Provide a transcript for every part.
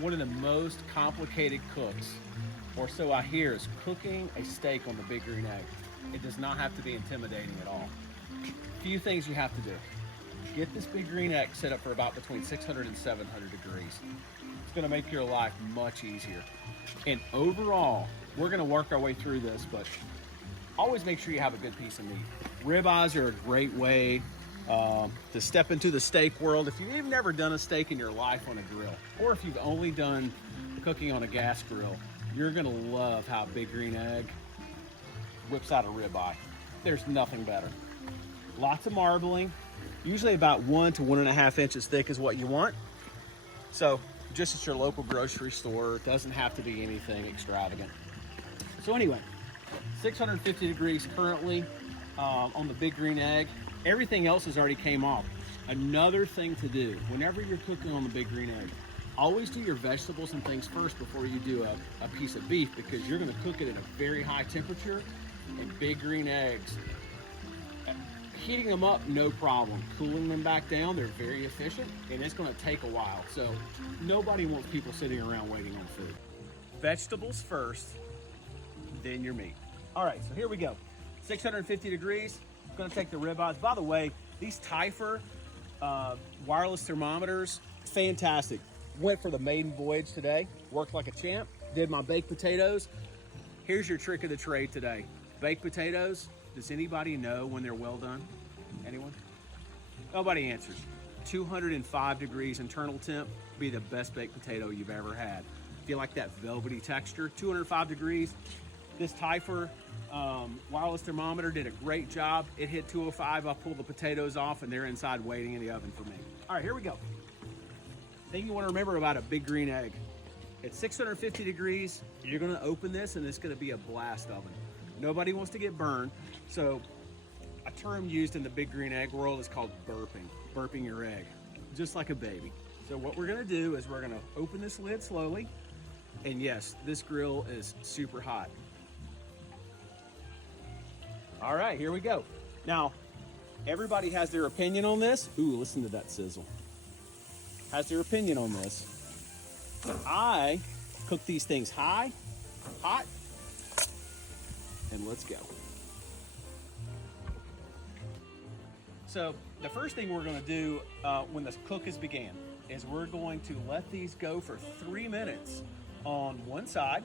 One of the most complicated cooks, or so I hear, is cooking a steak on the Big Green Egg. It does not have to be intimidating at all. Few things you have to do. Get this Big Green Egg set up for about between 600 and 700 degrees. It's going to make your life much easier. And overall, we're going to work our way through this, but always make sure you have a good piece of meat. Ribeyes are a great way to step into the steak world. If you've never done a steak in your life on a grill, or if you've only done cooking on a gas grill, you're going to love how Big Green Egg whips out a ribeye. There's nothing better. Lots of marbling, usually about 1 to 1.5 inches thick is what you want. So just at your local grocery store, it doesn't have to be anything extravagant. So anyway, 650 degrees currently on the Big Green Egg. Everything else has already came off. Another thing to do, whenever you're cooking on the Big Green Egg, always do your vegetables and things first before you do a piece of beef, because you're gonna cook it at a very high temperature. And Big Green Eggs, heating them up, no problem. Cooling them back down, they're very efficient, and it's gonna take a while. So nobody wants people sitting around waiting on food. Vegetables first, then your meat. All right, so here we go. 650 degrees, I'm gonna take the ribeyes. By the way, these Typher wireless thermometers, fantastic. Went for the maiden voyage today, worked like a champ, did my baked potatoes. Here's your trick of the trade today. Baked potatoes, does anybody know when they're well done? Anyone? Nobody answers. 205 degrees internal temp, be the best baked potato you've ever had. If you like that velvety texture, 205 degrees. This Typher wireless thermometer did a great job. It hit 205, I pulled the potatoes off and they're inside waiting in the oven for me. All right, here we go. Thing you wanna remember about a Big Green Egg. At 650 degrees, you're gonna open this and it's gonna be a blast oven. Nobody wants to get burned. So a term used in the Big Green Egg world is called burping your egg, just like a baby. So what we're gonna do is we're gonna open this lid slowly. And yes, this grill is super hot. All right, here we go. Now, everybody has their opinion on this. Ooh, listen to that sizzle. Has their opinion on this. But I cook these things high, hot, and let's go. So the first thing we're gonna do when this cook is began is we're going to let these go for 3 minutes on one side.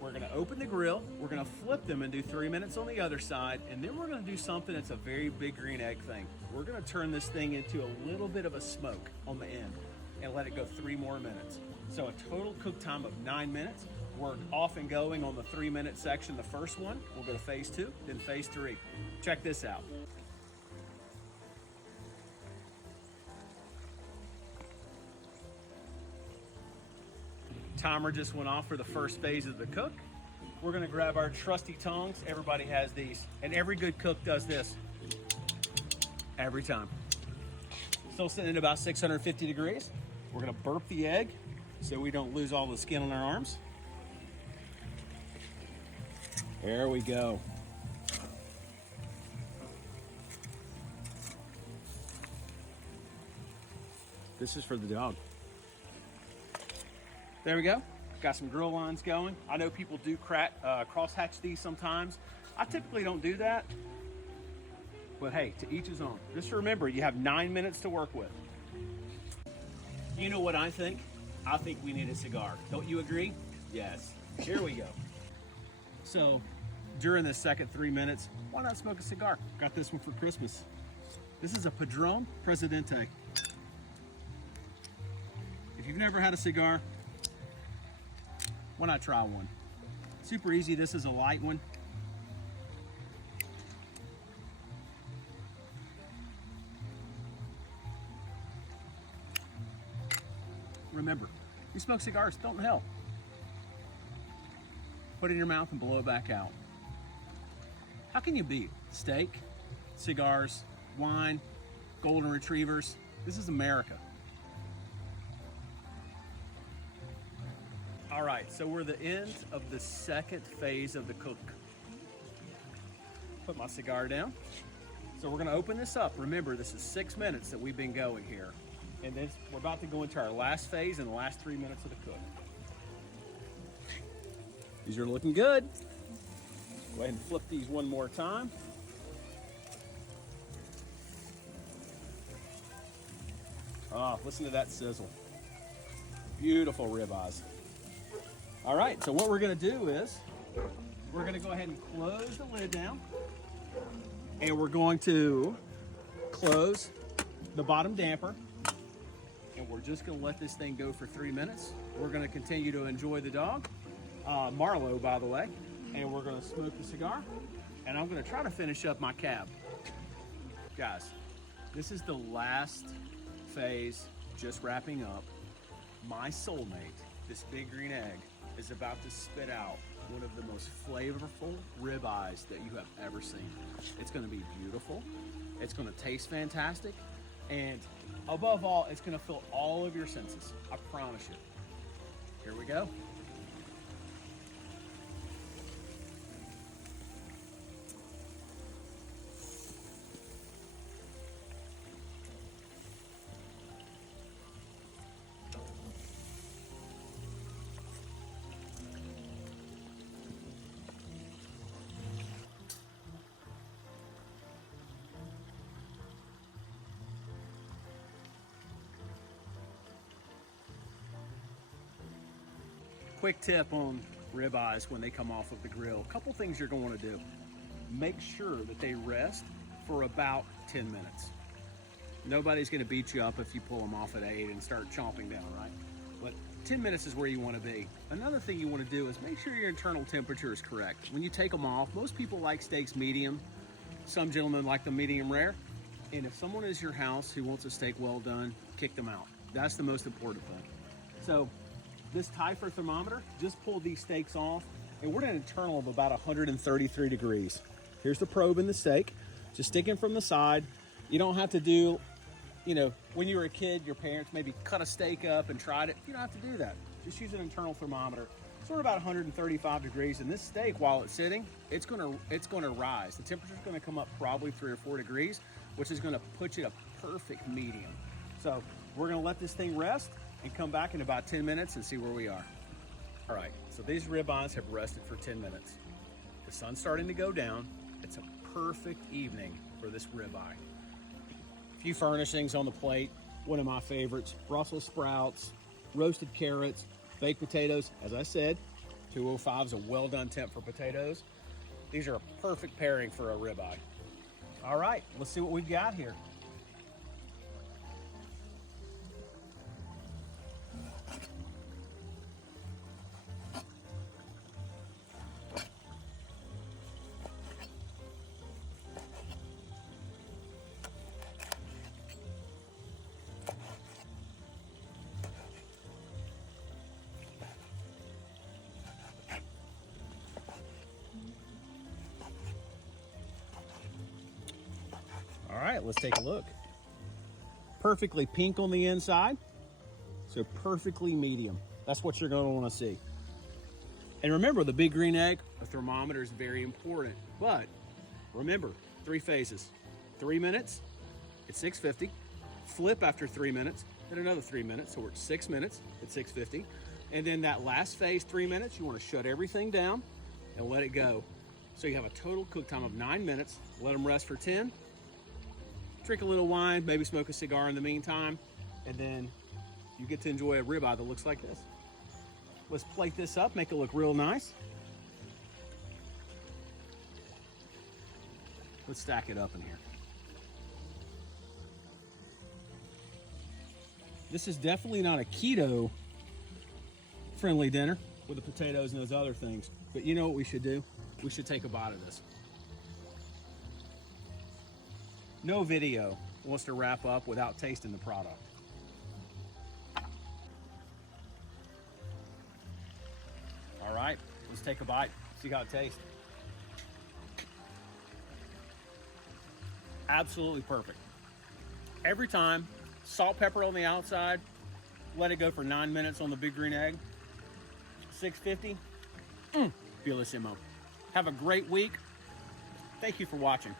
We're gonna open the grill, we're gonna flip them and do 3 minutes on the other side, and then we're gonna do something that's a very Big Green Egg thing. We're gonna turn this thing into a little bit of a smoke on the end and let it go 3 more minutes. So a total cook time of 9 minutes. We're off and going on the 3 minute section, the first one. We'll go to phase 2, then phase 3. Check this out. Timer just went off for the first phase of the cook. We're gonna grab our trusty tongs. Everybody has these, and every good cook does this every time. Still sitting at about 650 degrees. We're gonna burp the egg so we don't lose all the skin on our arms. There we go. This is for the dog. There we go. Got some grill lines going. I know people do cross hatch these sometimes. I typically don't do that, but hey, to each his own. Just remember, you have 9 minutes to work with. You know what I think? I think we need a cigar. Don't you agree? Yes. Here we go. So during the second 3 minutes, why not smoke a cigar? Got this one for Christmas. This is a Padron Presidente. If you've never had a cigar, why not try one? Super easy. This is a light one. Remember, you smoke cigars, don't inhale. Put it in your mouth and blow it back out. How can you beat steak, cigars, wine, golden retrievers? This is America. All right, so we're the end of the second phase of the cook. Put my cigar down. So we're gonna open this up. Remember, this is 6 minutes that we've been going here. And then we're about to go into our last phase in the last 3 minutes of the cook. These are looking good. Go ahead and flip these one more time. Oh, listen to that sizzle. Beautiful ribeyes. All right, so what we're gonna do is we're gonna go ahead and close the lid down, and we're going to close the bottom damper, and we're just gonna let this thing go for 3 minutes. We're gonna continue to enjoy the dog, Marlow, by the way, and we're gonna smoke the cigar, and I'm gonna try to finish up my cab. Guys, this is the last phase, just wrapping up. My soulmate, this big green egg, is about to spit out one of the most flavorful ribeyes that you have ever seen. It's gonna be beautiful, it's gonna taste fantastic, and above all, it's gonna fill all of your senses. I promise you. Here we go. Quick tip on ribeyes when they come off of the grill. A couple things you're going to want to do. Make sure that they rest for about 10 minutes. Nobody's going to beat you up if you pull them off at 8 and start chomping down, right? But 10 minutes is where you want to be. Another thing you want to do is make sure your internal temperature is correct. When you take them off, most people like steaks medium. Some gentlemen like them medium rare. And if someone is your house who wants a steak well done, kick them out. That's the most important thing. So this Typher thermometer just pulled these steaks off, and we're at an internal of about 133 degrees. Here's the probe in the steak, just sticking from the side. You don't have to do, you know, when you were a kid, your parents maybe cut a steak up and tried it. You don't have to do that. Just use an internal thermometer. So we're about 135 degrees, and this steak, while it's sitting, it's gonna rise. The temperature's gonna come up probably 3 or 4 degrees, which is gonna put you at a perfect medium. So we're gonna let this thing rest and come back in about 10 minutes and see where we are. All right, so these ribeyes have rested for 10 minutes. The sun's starting to go down. It's a perfect evening for this ribeye. A few furnishings on the plate. One of my favorites, Brussels sprouts, roasted carrots, baked potatoes. As I said, 205 is a well done temp for potatoes. These are a perfect pairing for a ribeye. All right, let's see what we've got here. All right, let's take a look. Perfectly pink on the inside, so perfectly medium. That's what you're going to want to see. And remember, the big green egg, a thermometer is very important. But remember, 3 phases. 3 minutes at 650. Flip after 3 minutes at another 3 minutes, so we're at 6 minutes at 650. And then that last phase, 3 minutes, you want to shut everything down and let it go. So you have a total cook time of 9 minutes. Let them rest for 10. Drink a little wine, maybe smoke a cigar in the meantime, and then you get to enjoy a ribeye that looks like this. Let's plate this up, make it look real nice. Let's stack it up in here. This is definitely not a keto friendly dinner with the potatoes and those other things, but you know what we should do? We should take a bite of this. No video wants to wrap up without tasting the product. All right, let's take a bite, see how it tastes. Absolutely perfect. Every time, salt, pepper on the outside, let it go for 9 minutes on the big green egg. 650, Bellissimo. Have a great week. Thank you for watching.